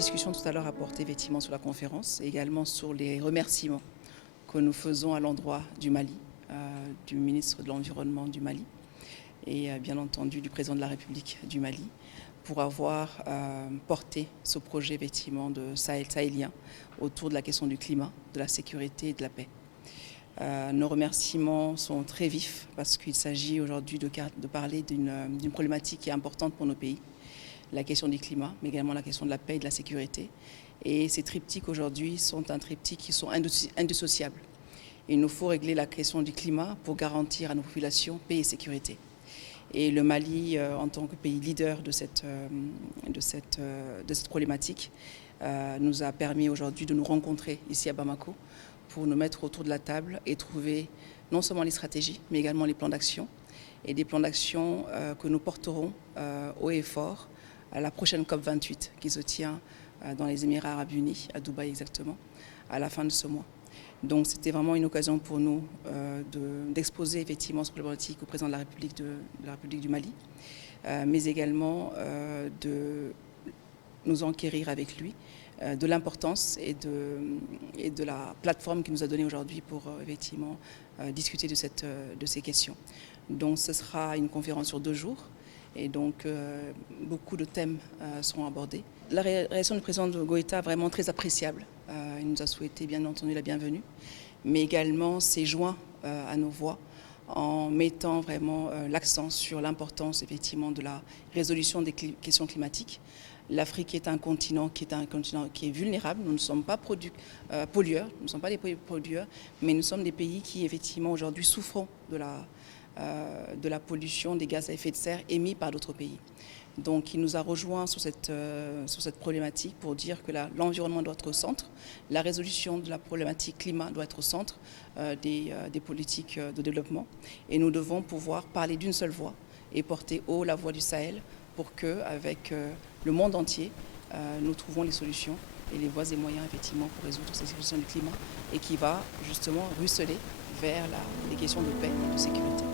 discussion tout à l'heure a porté effectivement sur la conférence et également sur les remerciements que nous faisons à l'endroit du Mali, du ministre de l'Environnement du Mali et bien entendu du président de la République du Mali pour avoir porté ce projet effectivement de sahélien autour de la question du climat, de la sécurité et de la paix. Nos remerciements sont très vifs parce qu'il s'agit aujourd'hui de parler d'une problématique qui est importante pour nos pays, la question du climat, mais également la question de la paix et de la sécurité. Et ces triptyques aujourd'hui sont un triptyque qui sont indissociables. Il nous faut régler la question du climat pour garantir à nos populations paix et sécurité. Et le Mali, en tant que pays leader de cette problématique, nous a permis aujourd'hui de nous rencontrer ici à Bamako pour nous mettre autour de la table et trouver non seulement les stratégies, mais également les plans d'action. Et des plans d'action que nous porterons haut et fort à la prochaine COP28 qui se tient dans les Émirats Arabes Unis, à Dubaï exactement, à la fin de ce mois. Donc c'était vraiment une occasion pour nous d'exposer effectivement cette problématique au président de la République du Mali, mais également de nous enquérir avec lui de l'importance et de la plateforme qu'il nous a donnée aujourd'hui pour effectivement discuter de ces questions. Donc ce sera une conférence sur 2 jours et donc beaucoup de thèmes seront abordés. La réaction du président de Goïta est vraiment très appréciable. Il nous a souhaité bien entendu la bienvenue, mais également s'est joint à nos voix en mettant vraiment l'accent sur l'importance effectivement de la résolution des questions climatiques. L'Afrique est un continent qui est vulnérable. Nous ne sommes pas pollueurs, nous ne sommes pas des pays pollueurs, mais nous sommes des pays qui effectivement aujourd'hui souffront de la pollution des gaz à effet de serre émis par d'autres pays. Donc il nous a rejoints sur cette problématique pour dire que l'environnement doit être au centre, la résolution de la problématique climat doit être au centre des politiques de développement et nous devons pouvoir parler d'une seule voix et porter haut la voix du Sahel pour qu'avec le monde entier, nous trouvons les solutions et les voies et moyens effectivement pour résoudre cette question du climat et qui va justement ruisseler vers les questions de paix et de sécurité.